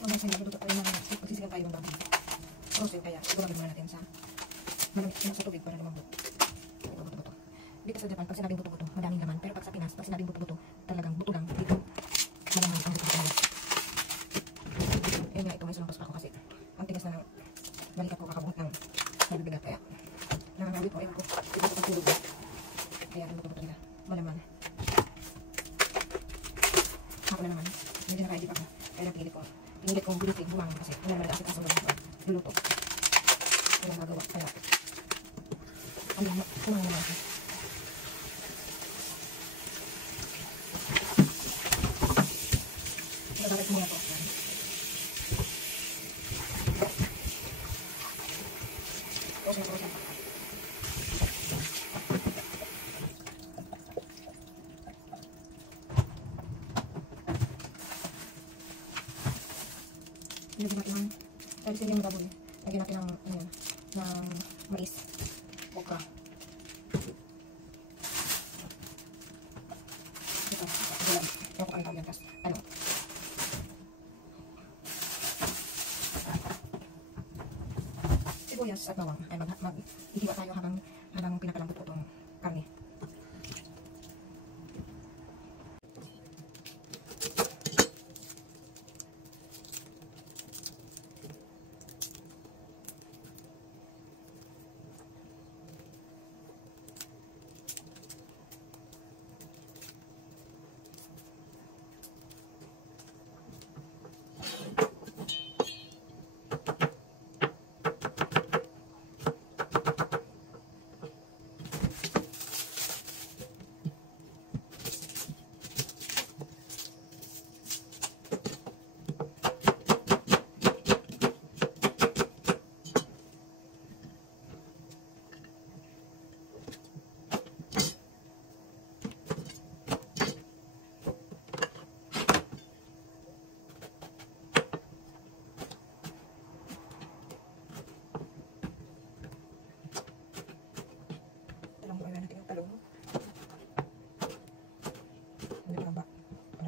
Guys, nagluluto tayo ng pagsisigang tayo ng baboy. Frozen, kaya sigurado muna natin sa malamig sa tubig para lumambot. Ito, buto-buto. Dito sa Japan, pag sinabing buto-buto, madaming laman. Pero pag sa Pinas, pag sinabing buto-buto, talagang buto lang. Dito, malaman ang buto-buto nila. Ayun nga, ito may sumampas pa ako kasi ang tigas na ng balikat ko kakabuhot ng nabibigat. Kaya, nangangawi po, ayun ko. Ito sa pagtulog. Kaya, ang buto-buto nila. Malaman. Ako na naman. Medyo nakaedip ako. Kaya pinilit kong bulutin, bumangon kasi hindi naman nag-asik ang sobrang luluto. Walang magawa. Kaya, bumangon naman ako. Nagagawit muna ito. Frozen. Lagyan natin ng dahil sila yung baboy. Lagyan natin ng mais. Okra. Ito. Gulang. Ewan ko ang tawag yan. Tapos, sibuyas at bawang. Ay, mag-ihiwa tayo habang pinakalambot po itong karne.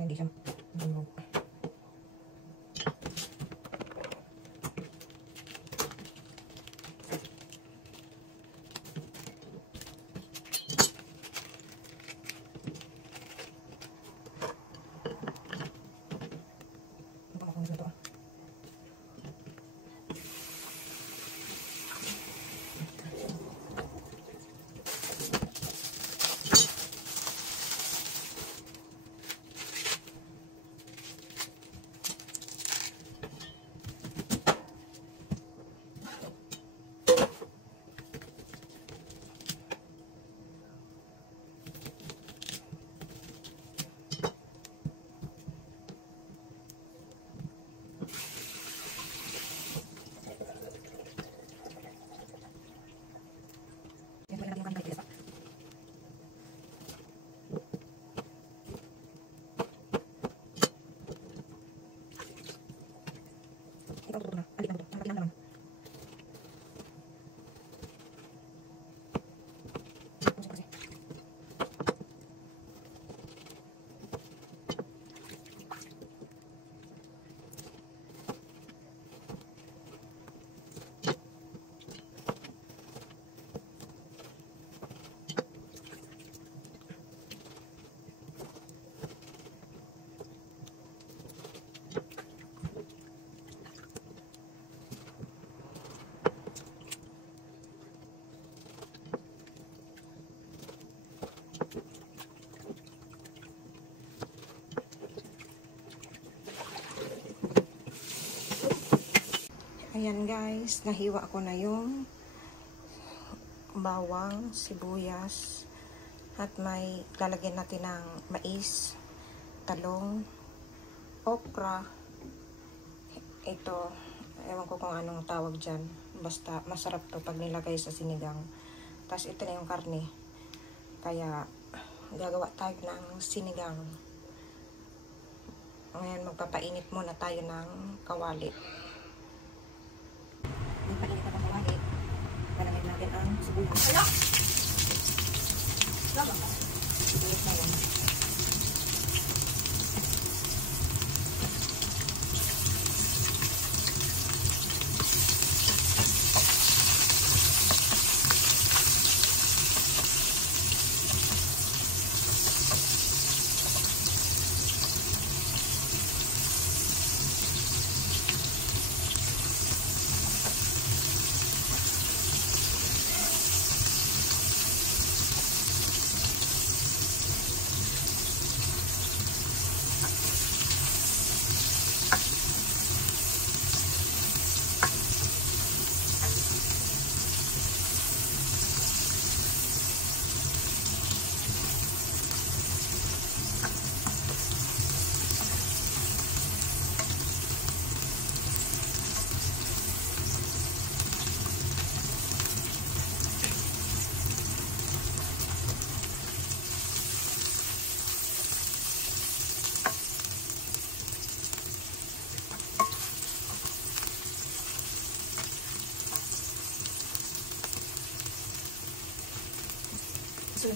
Hindi siya bulog. Ito ako nito. Ayan guys, nahiwa ko na yung bawang, sibuyas, at may lalagyan natin ng mais, talong, okra. Ito, ewan ko kung anong tawag dyan. Basta masarap to pag nilagay sa sinigang. Tapos ito na yung karne. Kaya gagawa tayo ng sinigang. Ngayon magpapainit muna tayo ng kawali. Magpainit na ng kawali. Lalagyan natin ang sibuyas. Sibuyas na yan.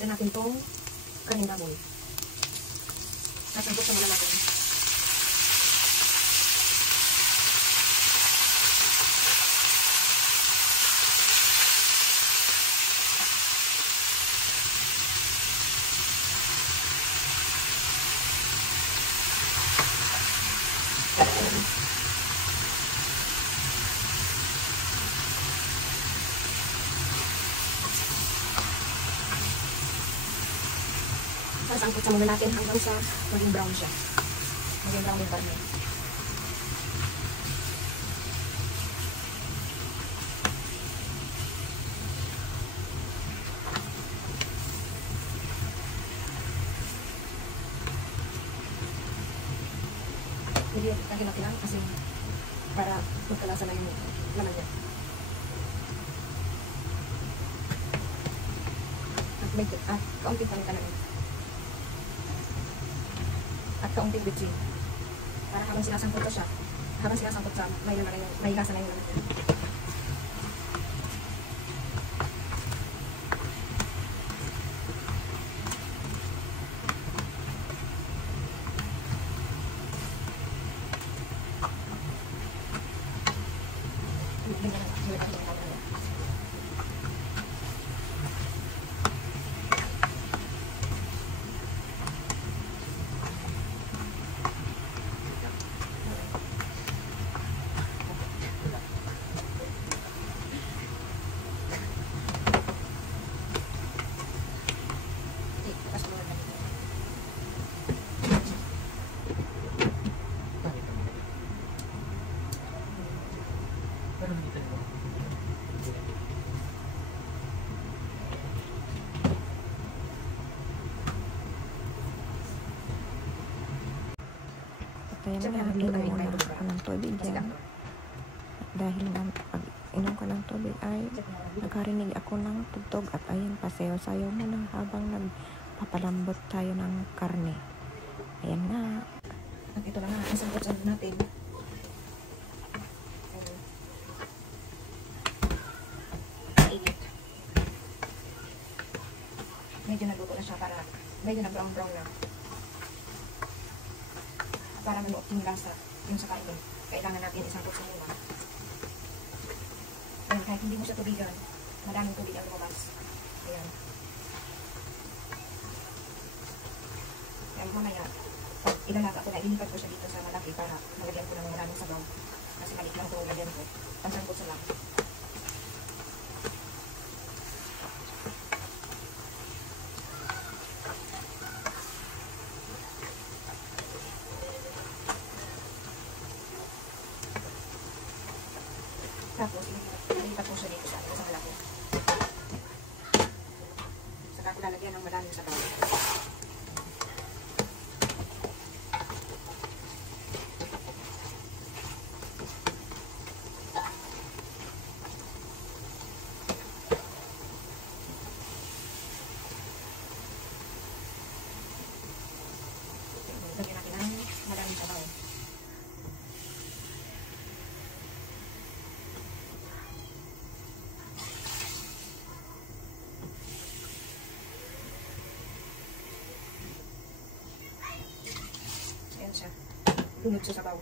lalagyan natin itong kaning baboy. Sasangkot muna natin. Sasangkot sa muna natin hanggang sa maging brown siya. Maging brown yung karne. Hindi lagyan natin lang kasi para magkalasa na yung laman niya. At kaunting paminta naman. At kaunting bitchin. Para habang sinasangkot ko siya, habang sinasangkot sa may lasa na yung laman niya. Kaya na inom muna ako ng tubig yan. Dahil pag inom ko ng tubig ay nakarinig ako ng tugtog at ayun pasayaw-sayaw muna habang nagpapalambot tayo ng karne. Ayan nga. At ito na nga, isangkot natin. Init. Medyo nagluto na siya para medyo na brown na. Para maluot yung lasa yung sa karne. Kailangan natin isangkot sa muna. Ayan, kahit hindi mo siya tubigan, maraming tubig ang lumabas. Ayan. Ayan, mamaya, pag ilalata ko na, ilipat ko siya dito sa malaki para malagyan ko ng maraming sabaw. Kasi maliit lang ito lagyan ko. Pansangkot sa lang. Tapos, ilipat ko siya dito sa malaki. Saka ko lalagyan ng maraming sabaw. Lagyan natin ng maraming sabaw. Ayan siya. Lunod sa sabaw.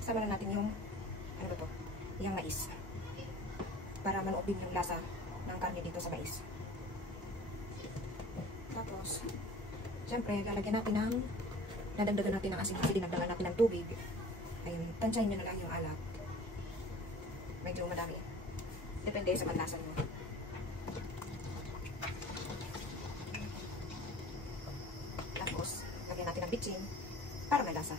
Sama na natin yung ano ba to? Yung mais. Para manuobin yung lasa ng karne dito sa mais. Tapos, syempre, lalagyan natin ng nadagdagan natin ng asin kasi dinagdagan natin ng tubig. Ayun, tansyahin nyo na lang yung alat. Medyo madami. Depende sa panlasa nyo. Tapos, lagyan natin ng bitchin para may lasa.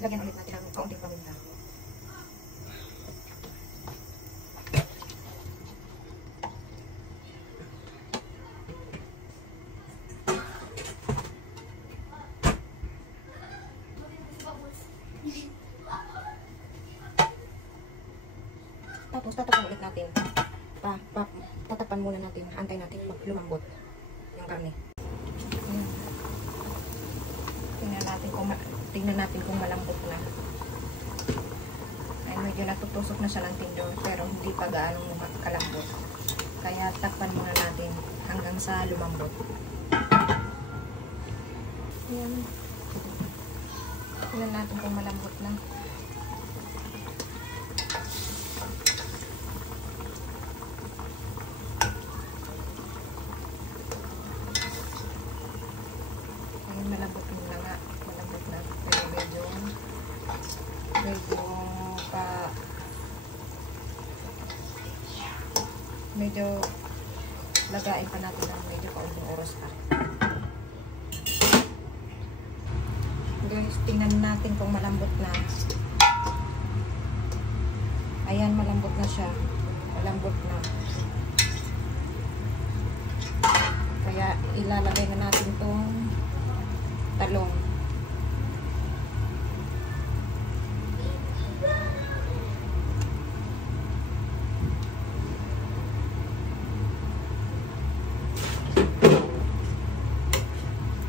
Lagyan ulit natin ng kaunting paminta. Tapos tatakpan ulit natin. Tatakpan muna natin. Antay natin lumambot yung karne. tingnan natin kung malambot na. Ay, medyo natutusok na siya ng tindor, pero hindi pa gaano kalambot. Kaya takpan muna natin hanggang sa lumambot. Ayan. Tingnan natin kung malambot na. Ayan, malambot na nga. Malambot na. Pero medyo lagain pa natin ng medyo kaunting oras pa. Guys, tingnan natin kung malambot na. Ayan, malambot na siya. Malambot na. Kaya ilalagay na natin itong talong.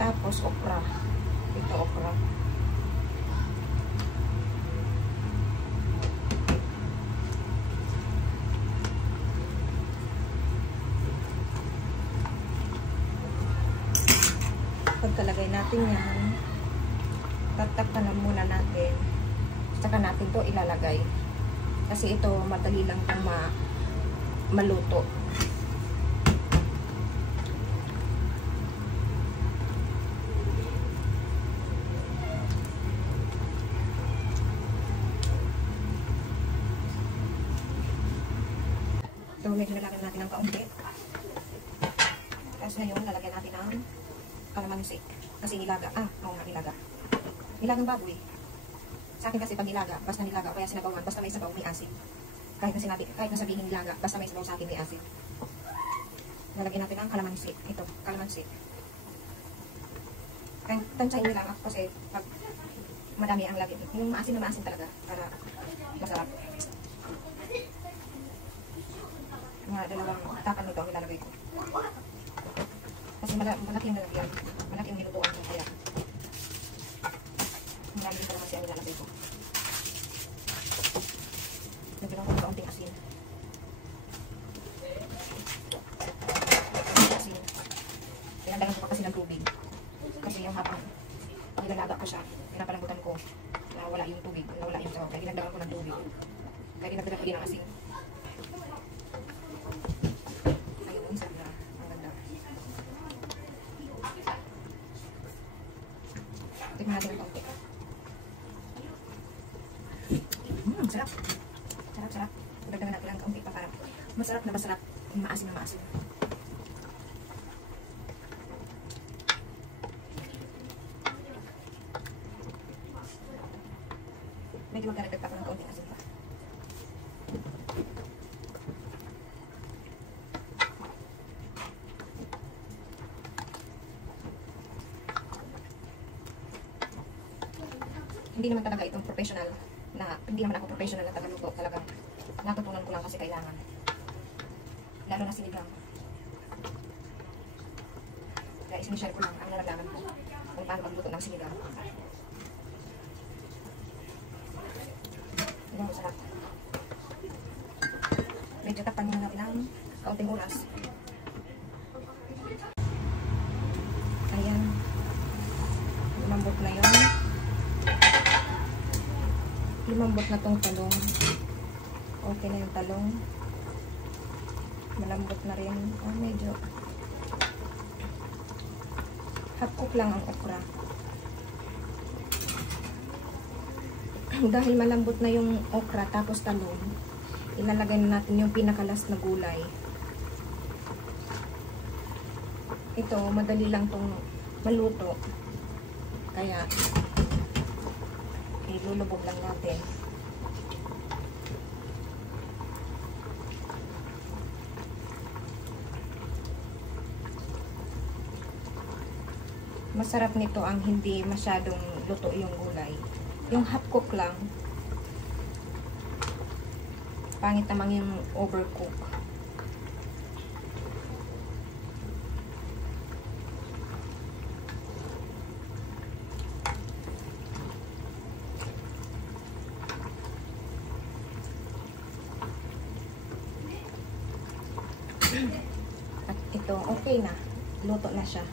Tapos okra. Ito okra. Pagkalagay natin yan, tatakpan na muna natin. Saka natin to ilalagay. Kasi ito madali lang itong maluto. So, medyo nalagyan natin ng kaunti. Tapos ngayon, lalagyan natin ng kalamansi. Kasi nilaga. Oo nga, nilaga. Nilagang baboy. Sa akin kasi pag nilaga, basta nilaga, kaya sinabawan, basta may sabaw, may asin. Kahit na sabihin nilaga, basta may sabaw sa akin, may asin. Lalagyan natin ng kalamansi. Ito, kalamansi. Kaya tansyahin nyo lang ako kasi pag madami ang lagyan. Yung maasin na maasin talaga, para masarap. Mga dalawang tapan nito ang ilalagay ko. Kasi malaki ang lalagyan. Malaki ang nilutuan ko. Kaya malaki pa naman siya ang ilalagay ko. Nagbilang ko ng kaunting asin. Asin. Pinadagan ko pa kasi ng tubig. Kasi yung habang nilalaga ko siya, pinapalambutan ko na wala yung tubig, na wala yung tawag. Kaya dinagdagan ko ng tubig. Kaya dinagdagan ko din ang asin. Tignan natin ang kaunti. Sarap. Sarap. Dagdagan natin ang kaunti pa para masarap na masarap. Maasin na maasin. Medyo magkaragdag pa ng kaunting asin pa. Hindi naman talaga itong professional na, hindi naman ako professional na tagaluto talaga. Natutunan ko lang kasi kailangan. Lalo na sinigang. Kaya isinishare ko lang ang nalalaman ko kung paano magluto ng sinigang. Hindi mo sarap. Medyo takpan muna natin ang kaunting oras. Ayan. Lumambot na yun. Lumambot na tong talong. Okay na yung talong. Malambot na rin. Medyo half cook lang ang okra. Dahil malambot na yung okra tapos talong, ilalagay na natin yung pinakalas na gulay. Ito, madali lang tong maluto. Kaya ilulubog lang natin. Masarap nito ang hindi masyadong luto yung gulay. Yung half cook lang. Pangit naman yung overcook. At ito, okay na. Luto na siya.